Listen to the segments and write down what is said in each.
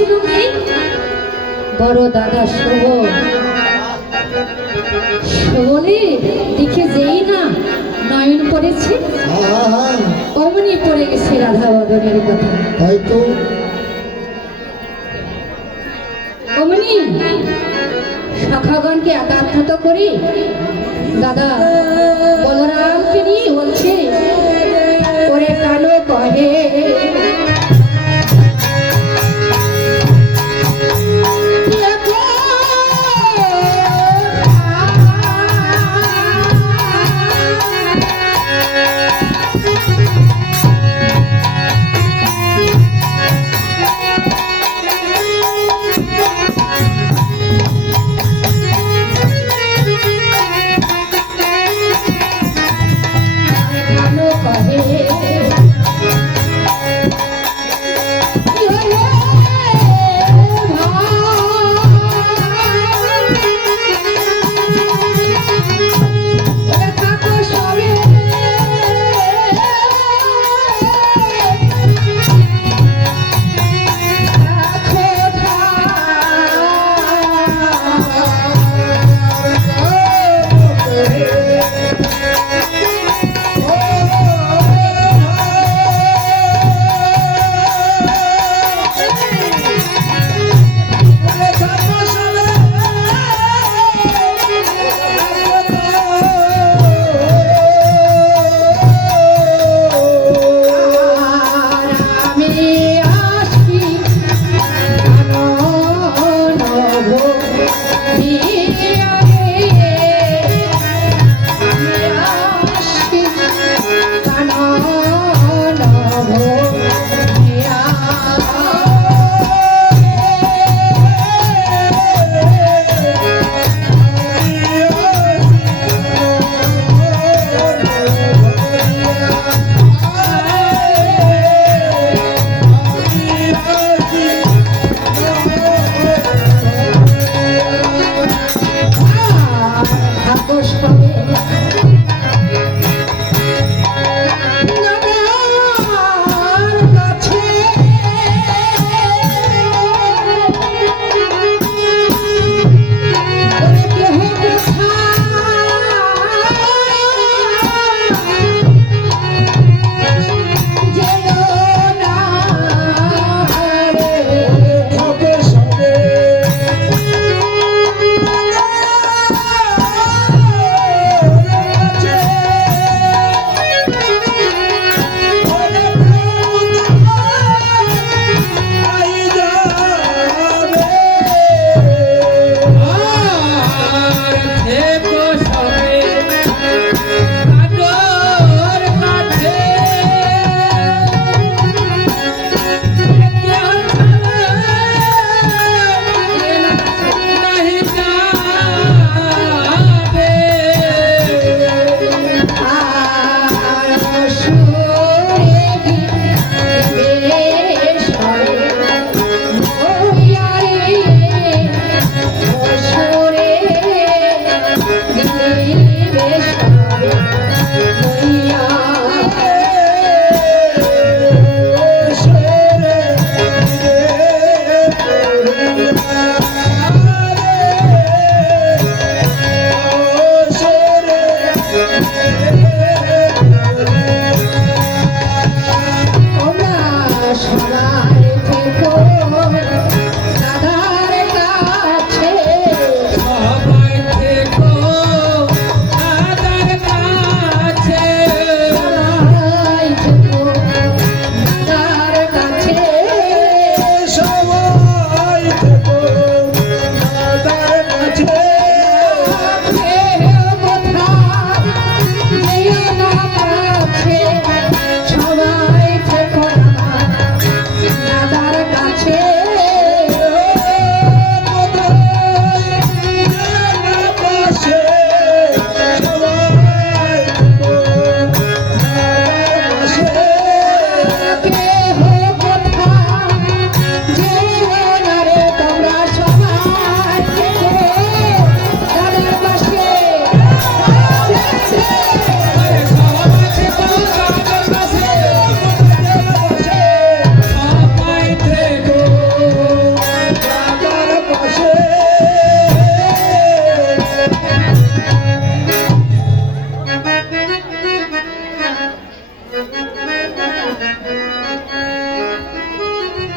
হয়েছিল কি বড় দাদা শোভন শোভনে দেখে যেই না নয়ন পড়েছে অমনি পড়ে গেছে রাধা বদনের কথা হয়তো অমনি সখাগণকে একাত্মত করে দাদা বলরামকে নিয়ে বলছে ওরে কালো কহে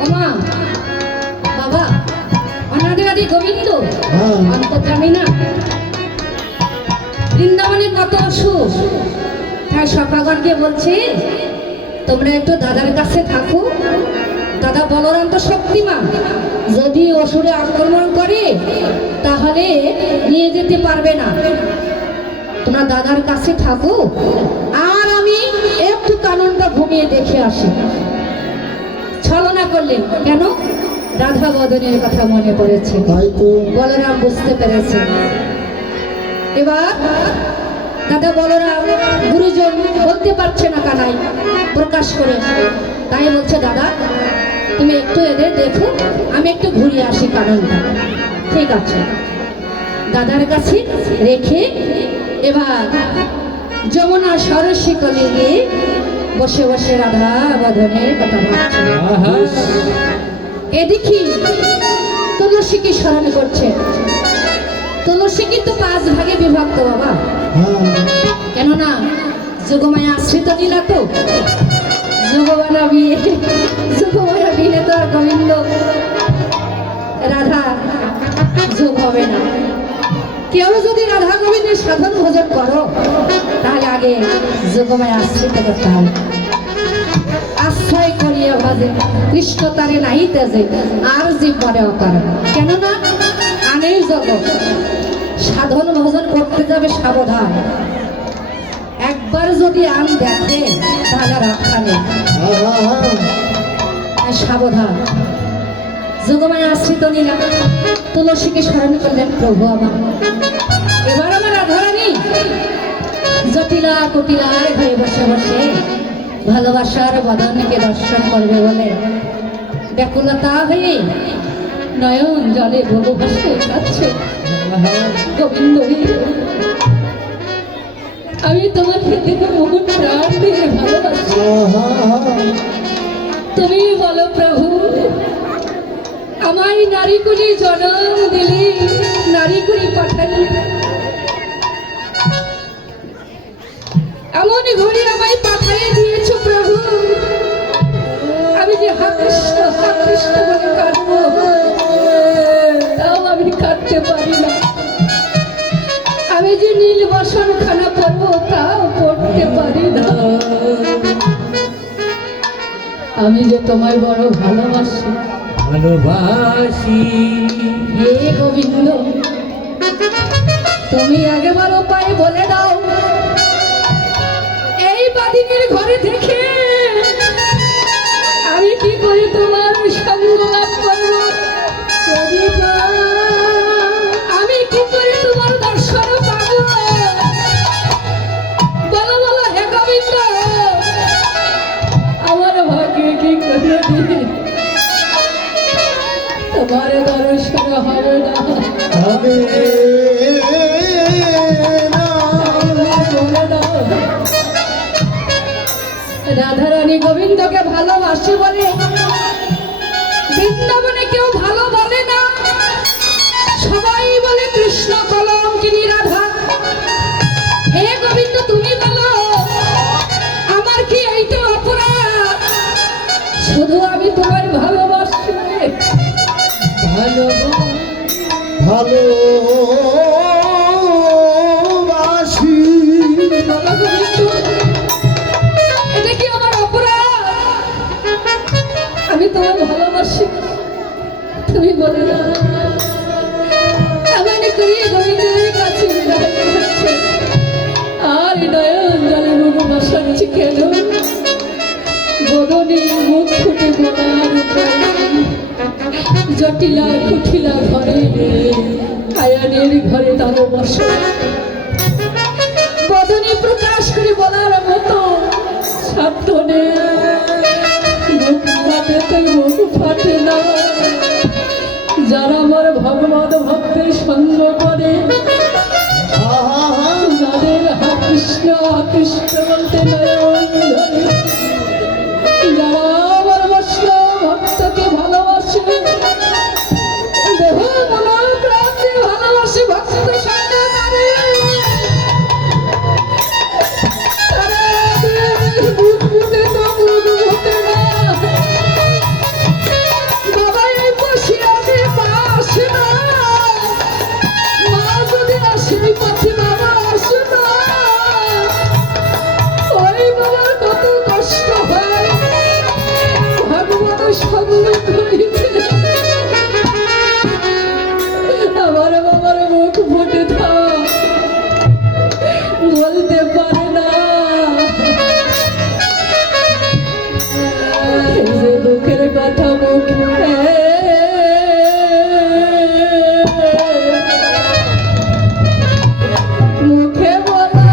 ওমা বাবা, অনাদি আদি গোবিন্দ অন্তর্যামী না, বৃন্দাবনে কত অসুখ, তাই সখাগণকে বলছে তোমরা একটু দাদার কাছে থাকো। দাদা বলরাম তো শক্তিমান, যদি অসুরে আক্রমণ করে তাহলে নিয়ে যেতে পারবে না, তোমরা দাদার কাছে থাকো আর আমি একটু কাননটা ঘুমিয়ে দেখে আসি। ছলনা করলেন কেন? রাধা বদনের কথা মনে পড়েছে, বলরাম বুঝতে পেরেছে। এবার দাদা বলরাম গুরুজন বলতে পারছে না কানাই প্রকাশ করে, তাই বলছে দাদা তুমি একটু এদের দেখো, আমি একটু ঘুরে আসি কাননটা। ঠিক আছে, দাদার কাছে রেখে এবার যমুনা সরস্বী কলে গিয়ে বসে বসে রাধা বদনের কথা ভাবছে। এদিকে তুলসীকে স্মরণ করছে। তুলসী কিন্তু 5 ভাগে বিভক্ত বাবা, কেননা যোগমায়া আশ্রিত লীলা তো, যোগমায়া বিয়ে তো আর গোবিন্দ রাধা যোগ হবে না। কেউ যদি রাধা গোবিন্দের সাধন ভোজন করো তাহলে আগে যোগমায়া আশ্রিত করতে হবে। আশ্রয় করিয়া ভাজে কৃষ্ণ তারে নাই তেজে আর জীব মরে অকারণ, কেননা আনেই জগৎ সাধন ভোজন করতে যাবে সাবধান। একবার যদি আন দেখে তাহলে রক্ষা নেই, সাবধান। যোগমায়া আশ্রিত নীলা তুলসীকে স্মরণ করলেন, প্রভু আমার এবার আমার রাধারানী জটিলা কুটিলার ঘরে বসে বসে ভালোবাসার বদনকে দর্শন করবে বলে ব্যাকুলতা হয়ে নয়ন জলে বহু ভাসে কাচ্ছে। গোবিন্দ আমি তোমাকে দেখে মন প্রাণ দিয়ে ভালোবাসি, তুমি বলো প্রভু আমায় নারীকুলি জন্ম দিলি, নারীকুলি পাঠালি, এমন ঘড়ি আমায় পাঠিয়ে দিয়েছো প্রভু, আমি যে হাকৃষ্ট বলে কাঁদবো তাও আমি কাঁদতে পারি না, আমি যে নীল বসন খানা পরবো তাও পড়তে পারি না, আমি যে তোমায় বড় ভালোবাসি। হে গোবিন্দ তুমি আগেবার উপায় বলে দাও, এই বাদিনীর ঘরে থেকে আমি কি করে তোমার সঙ্গ লাভ করব, আমি কি করে তোমার দর্শন পাব, বলো বলো হে গোবিন্দ আমার ভাগ্যে কি করে দিবে, তোমার দর্শন হবে না, রাধারানী গোবিন্দকে ভালোবাসে বলে বৃন্দাবনে কেউ ভালো বলে না, সবাই বলে কৃষ্ণ কলঙ্কিনী রাধা। হে গোবিন্দ তুমি বলো আমার কি এইটা অপরাধ, শুধু আমি তোমার ভালোবাসি, ভালোবাসি, এটা কি আমার অপরাধ, আমি তোমার ভালোবাসি, তুমি বলে না এমন করিয়ে গোবিন্দের কাছে আর নয়ন জলে মুখ বসাচ্ছি কেন, বদনে মুখ ফুটে বলার জটিলা কুঠিলা ঘরে আয়ানের ঘরে তার বসে বদনে প্রকাশ করে বলার মতো সাধ্য নেই, মুখ ফাটে তো মুখ ফাটে না, যারা আমার ভগবত ভক্তের সঙ্গ করে যাদের কৃষ্ণ কৃষ্ণ বলতে নয়ন ধরে, যারা আমার বৈষ্ণব ভক্তকে ভালোবাসে, দেহ মন প্রাণ দিয়ে ভালোবাসে ভক্ত সঙ্গ করে, তারা বুক ফুটে তো বুক ফুটে যে দুঃখের কথা মুখে বলা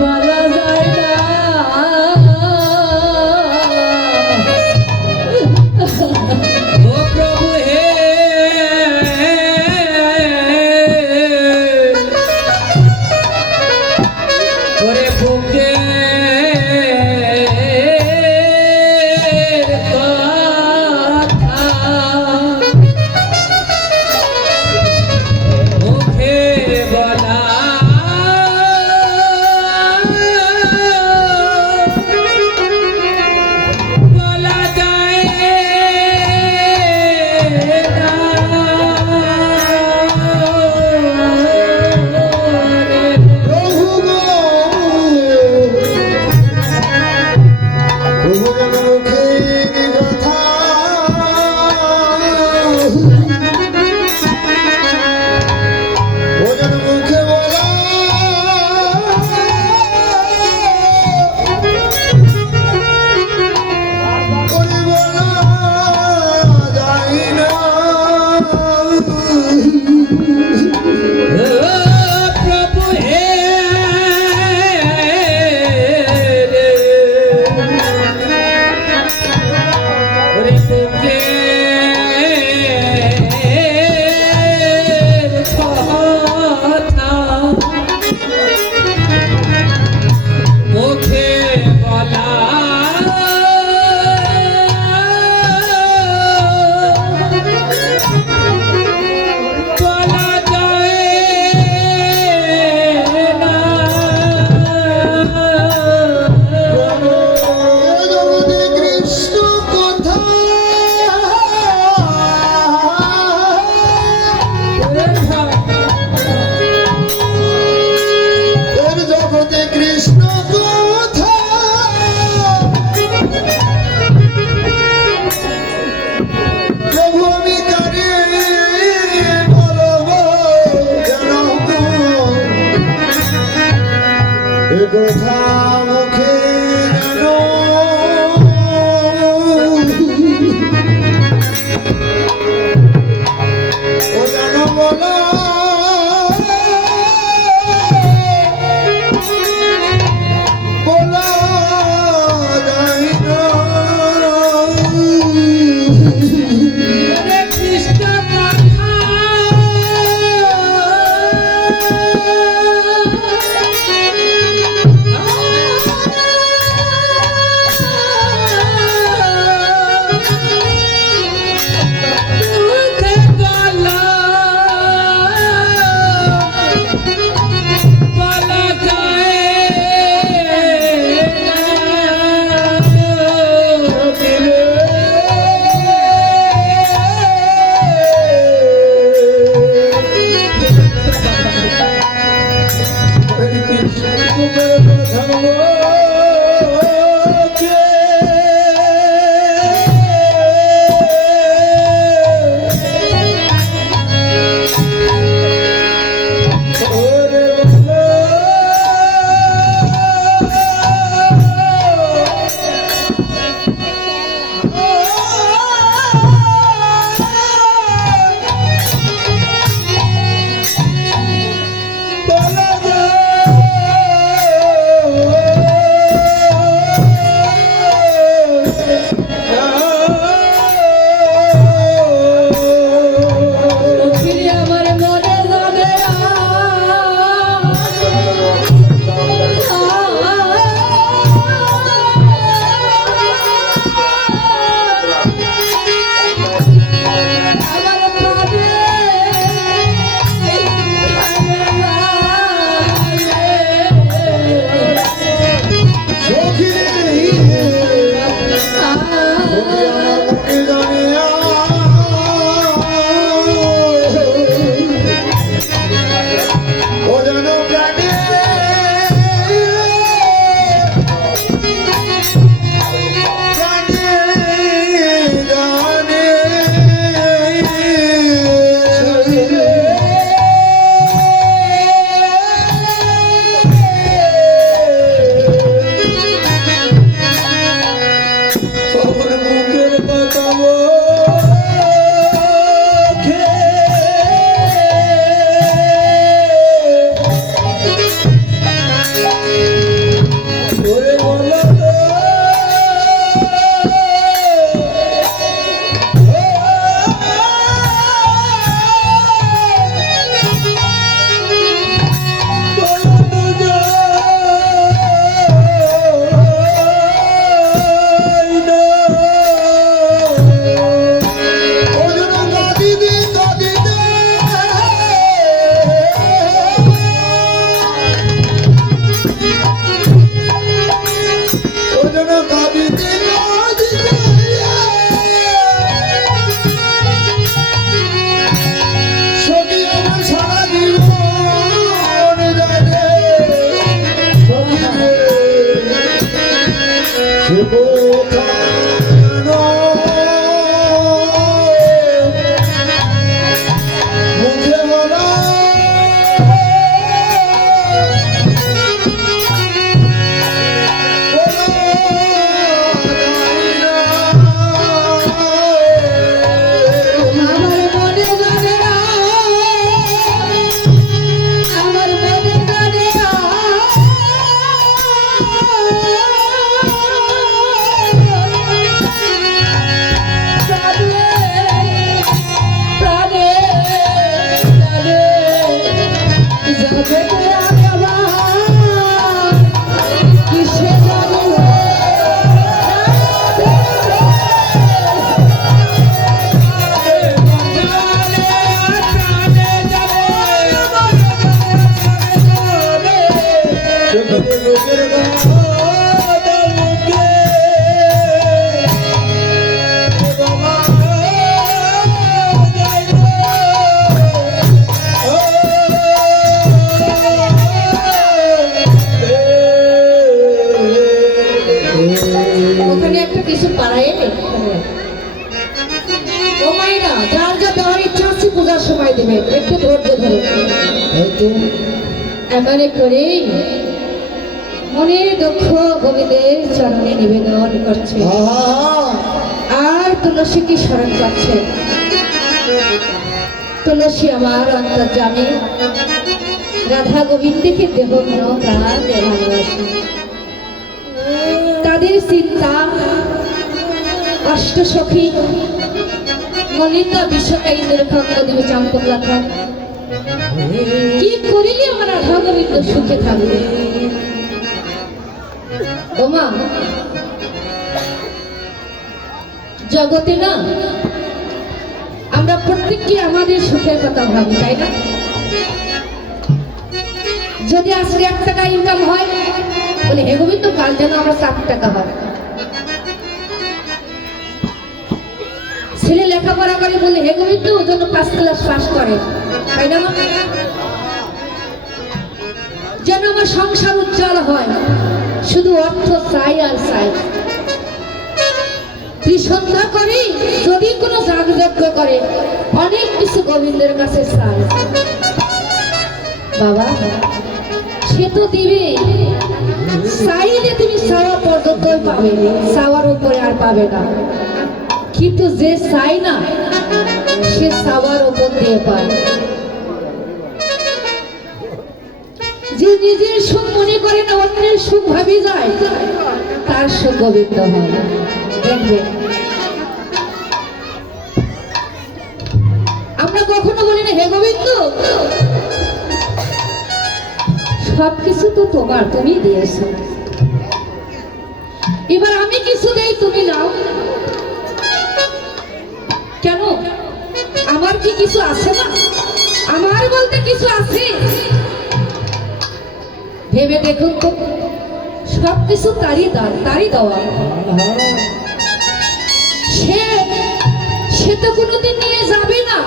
বলা যায় না। ও প্রভু হে ওরে বুকে মুখে বলা বলা যায় না প্রভু গো, প্রভু যেন মুখের কথা ও যেন মুখে বলা করে বলা যায় না। প্রভু হে ওরে বুকে কথা মুখে বলা বলা যায় না। জগতে কৃষ্ণ কথা এর জগতে কৃষ্ণ কথা প্রভু আমি কারে বলবো যেন এ কথা মুখে যেন ও যেন বলা বলা যায় না। ওরে কৃষ্ণ কথা মুখে বলা বলা ও মাইনা, যার যা দেওয়ার ইচ্ছা আছে পূজার সময় দেবে, একটু ধৈর্য ধরো। এই তো এবারে করে মনের দুঃখ গোবিন্দের চরণে নিবেদন করছে আহা আর তুলসীকে স্মরণ করছে। তুলসী আমার অন্তর্যামী, রাধা গোবিন্দকে দেহ মন প্রাণ দিয়ে ভালোবাসে। তাদের চিন্তা অষ্টসখী মলিন্দা বিশ্বকা ইন্দ্রখণ্ড দেবী চাম্পকলাখা, কি করিলে আমার রাধা গোবিন্দ সুখে থাকবে। ওমা, জগতে না আমরা প্রত্যেককে আমাদের সুখের কথা ভাবি, তাই না? যদি আজকে 1 টাকা ইনকাম হয় বলে হে গোবিন্দ কাল যেন আমরা 7 টাকা হয়। ছেলে লেখাপড়া করে বলে হে গোবিন্দ ও জন্য 5 ক্লাস পাস করে, তাই না মা? যেন আমার সংসার উজ্জ্বল হয়, শুধু অর্থ চাই আর চাই। সন্ধ্যা করে যদি কোনো যাগযজ্ঞ করে অনেক কিছু গোবিন্দের কাছে চাই। বাবা সে তো দিবে, চাইলে তুমি চাওয়া পর্যন্তই পাবে, চাওয়ার উপরে আর পাবে না। কিন্তু যে চাই না সে চাওয়ার উপর দিয়ে পায়। যে নিজের সুখ মনে করে না অন্যের সুখ ভাবি যায়, তার সুখ গোবিন্দ হয়। দেখবেন আমরা কখনো বলি না হে গোবিন্দ সবকিছু তো তোমার, তুমি দিয়েছো, এবার আমি কিছু দেই তুমি নাও। কেন? আমার কি কিছু আছে না? আমার বলতে কিছু আছে। ভেবে দেখুন তো, সবকিছু তারই দান, তারই দেওয়া। সে তো কোনোদিন নিয়ে যাবে না।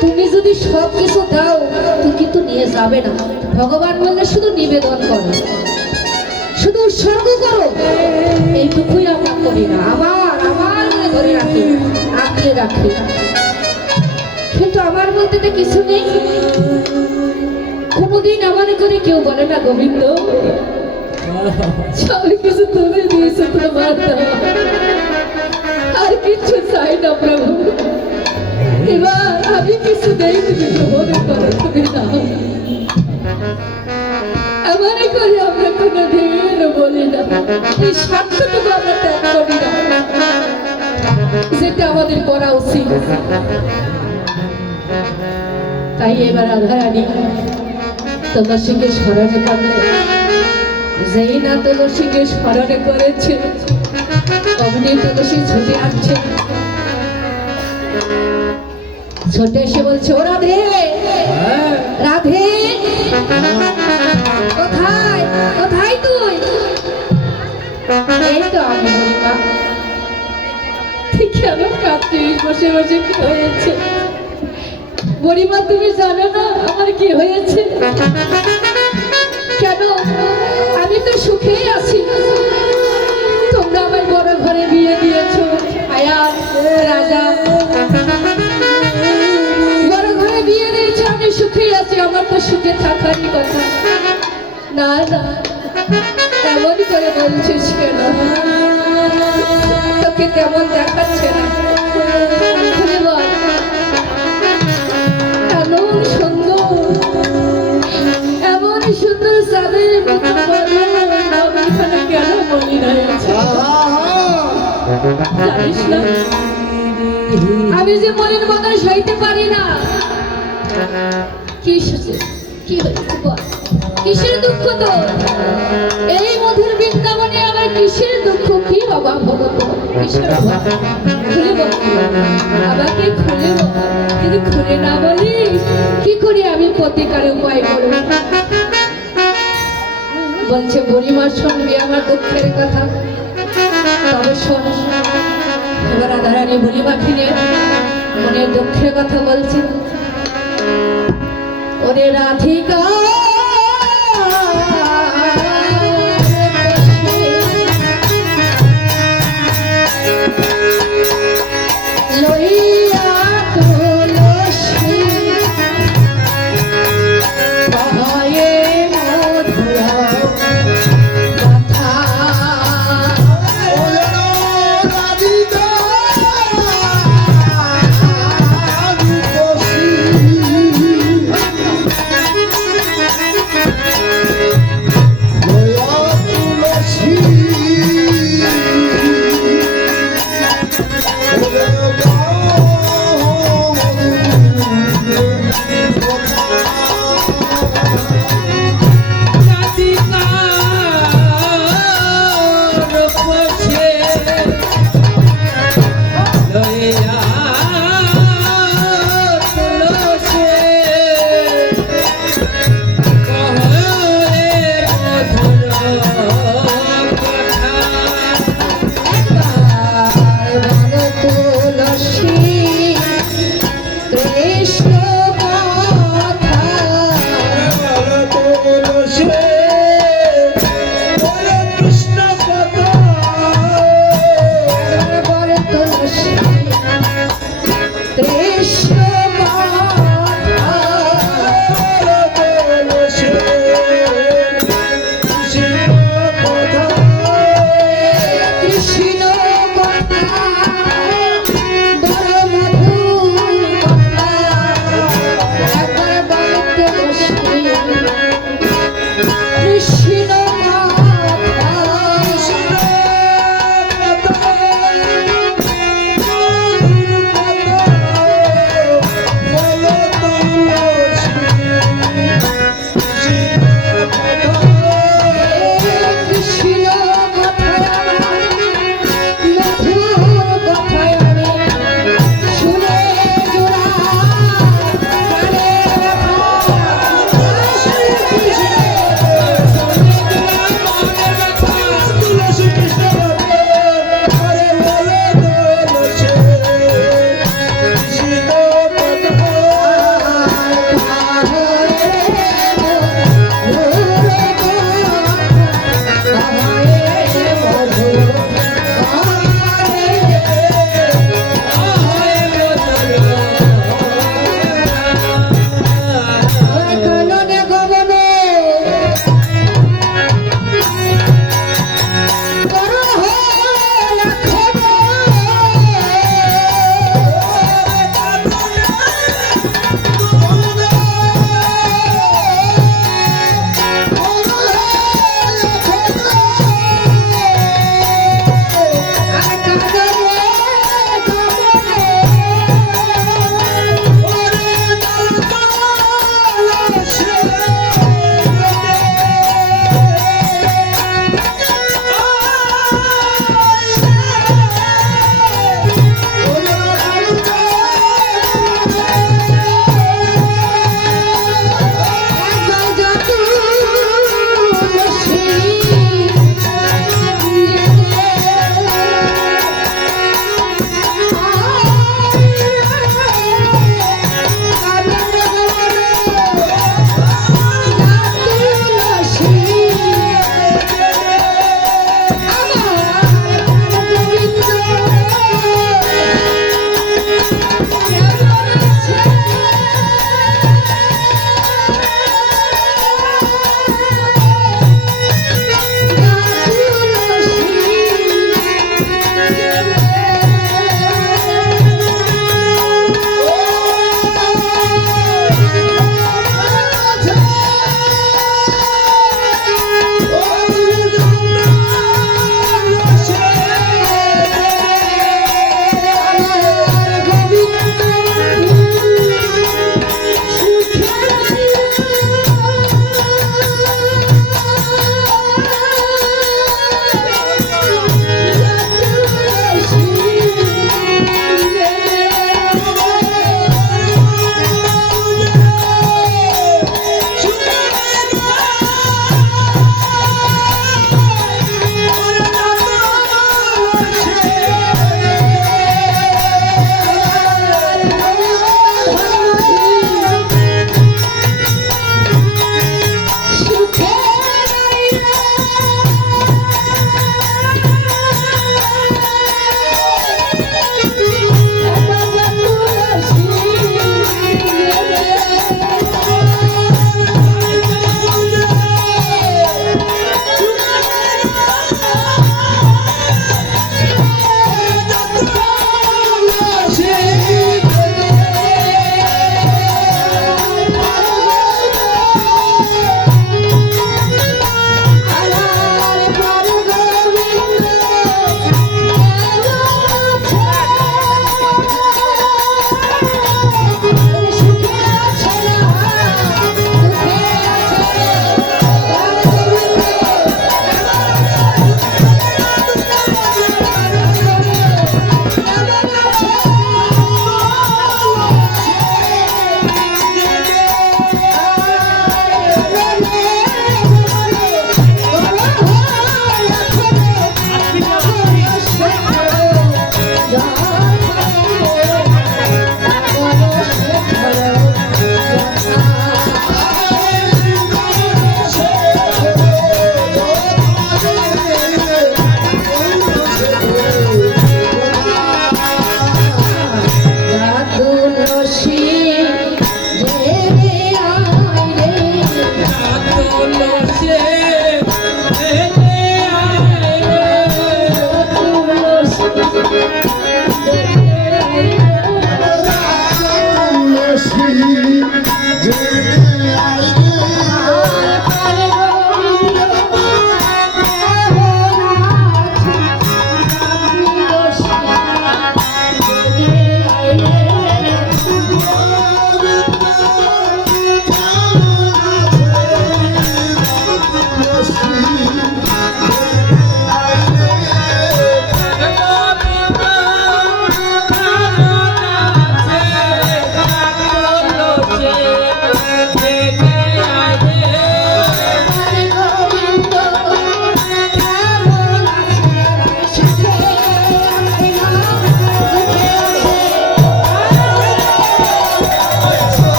তুমি যদি সবকিছু দাও তুমি কিন্তু নিয়ে যাবে না। ভগবান বললে শুধু নিবেদন করো, শুধু উৎসর্গ করো, এইটুকুই আমরা করি না। আমার আমার মনে ধরে রাখি, আঁকড়ে রাখি। কিন্তু আমার বলতে তো কিছু নেই। কোনোদিন আমার করে কেউ বলে না গোবিন্দ সব কিছু তুমি দিয়েছো, তোমার দেওয়া, আর কিছু চাই না প্রভু। এবার আমি কিছু দেই, তুমি গ্রহণ করো, তুমি নাও। আমার করে আমরা কোনোদিন বলি না, এই স্বার্থটুকু আমরা ত্যাগ করি না, যেটা আমাদের করা উচিত। তাই এবার রাধারানী তুলসীকে স্মরণে করলে, যেই না তুলসীকে স্মরণে করেছে অমনি তুলসী ছুটে আসছে। ছোটে এসে বলছে ও রাধে, রাধে কোথায়, কোথায় তুই? এই তো আমি বুড়িমা। তুই কেন কাঁদছিস বসে বসে? কি হয়েছে বুড়িমা? তুমি জানো না আমার কি হয়েছে? কেন? আমি তো সুখেই আছি। তোমরা আমার বড় ঘরে বিয়ে দিয়েছো, আয়ার রাজা বড় ঘরে বিয়ে দিয়েছো, আমি সুখেই আছি। আমার তো সুখে থাকারই কথা। না না, এমন করে বলছিস কেন? তোকে তেমন দেখাচ্ছে না। খুলে বল, এমন সুন্দর, এমন সুন্দর চাঁদের মতো এখানে কেন বলি না? জানিস না আমি যে মনের মতন সইতে পারি না। কি হয়েছে? কি হয়েছে বল? কিসের দুঃখ তোর? এই মধুর বৃন্দাবনে আমার কিসের দুঃখ? কি অভাব হলো তোর? কিসের অভাব? খুলে বল, আমাকে খুলে বল। যদি খুলে না বলি কি করে আমি প্রতিকার উপায় করব? বলছে বুড়িমা শুনবি আমার দুঃখের কথা? তবে শোন। এবার রাধারানী বুড়িমাকে নিয়ে মনে দুঃখের কথা বলছে। ওরে রাধিকা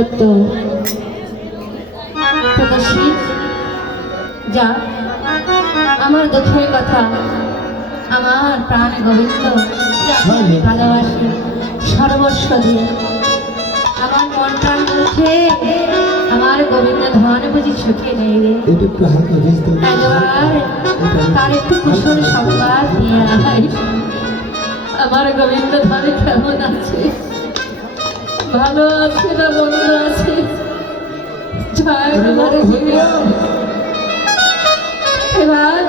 সত্য। তুলসী যা, আমার দুঃখের কথা আমার প্রাণ গোবিন্দ যাকে আমি ভালোবাসি সর্বস্ব দিয়ে, আমার মন প্রাণ বলছে আমার গোবিন্দ ধন বুঝি ছুটে নেই রে। এটা একটু হালকা ভিজতে একবার তার একটু কুশল সংবাদ নিয়ে আয়। আমার গোবিন্দ ধনে কেমন আছে, ভালো আছে না বন্ধ আছে? জয় আমার এবার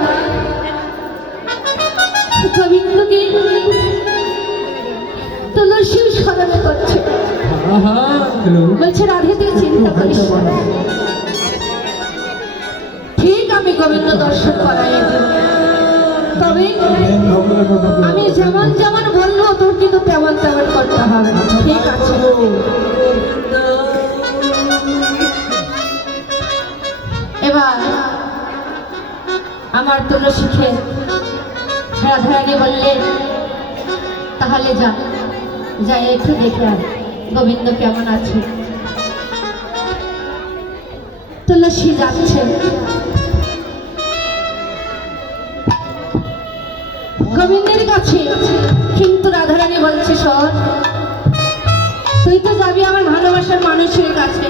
গোবিন্দকে তুলসী স্মরণ করছে, বলছে রাধে তুই চিন্তা করিস না। ঠিক আমি গোবিন্দ দর্শন করাই দেব, তবে আমি যেমন যেমন বলবো তোর কিন্তু তেমন তেমন করতে হবে, ঠিক আছে? এবার আমার তুলসীকে রাধারানী বললেন তাহলে যা, যাই একটু দেখে আয় গোবিন্দ কেমন আছে। তুলসী যাচ্ছে, গোবিন্দের কাছে, কিন্তু রাধারানী বলছে শোন, তুই তো যাবি আমার ভালোবাসার মানুষের কাছে,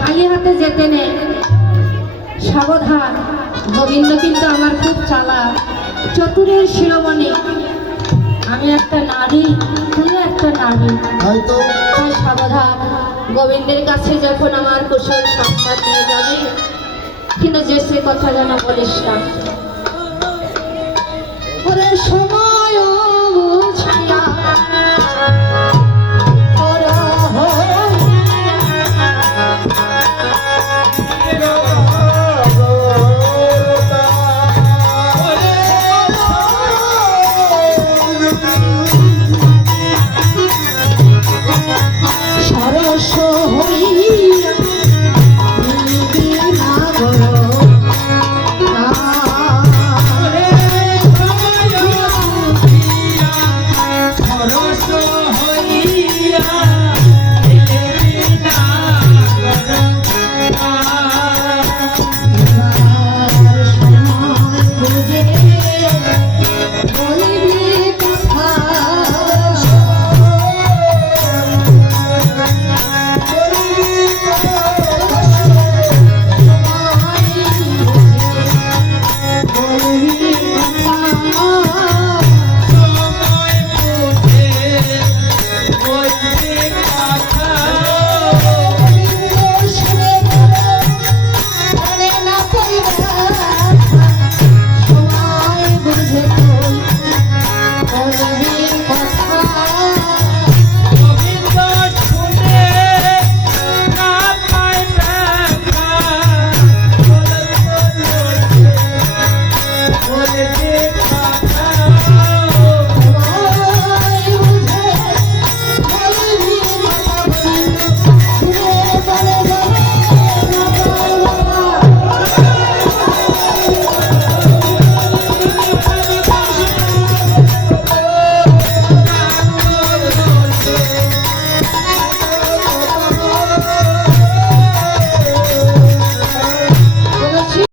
খালি হাতে যেতে নেই, সাবধান। গোবিন্দ কিন্তু আমার খুব চালাক, চতুরের শিরোমণি, আমি একটা নারী, তুই একটা নারী, হয়তো তাই সাবধান। গোবিন্দের কাছে যখন আমার কুশল সংবাদ নিয়ে যাবে, কিন্তু যে সে কথা যেন বলিস না। ওরে সময় বুঝিয়া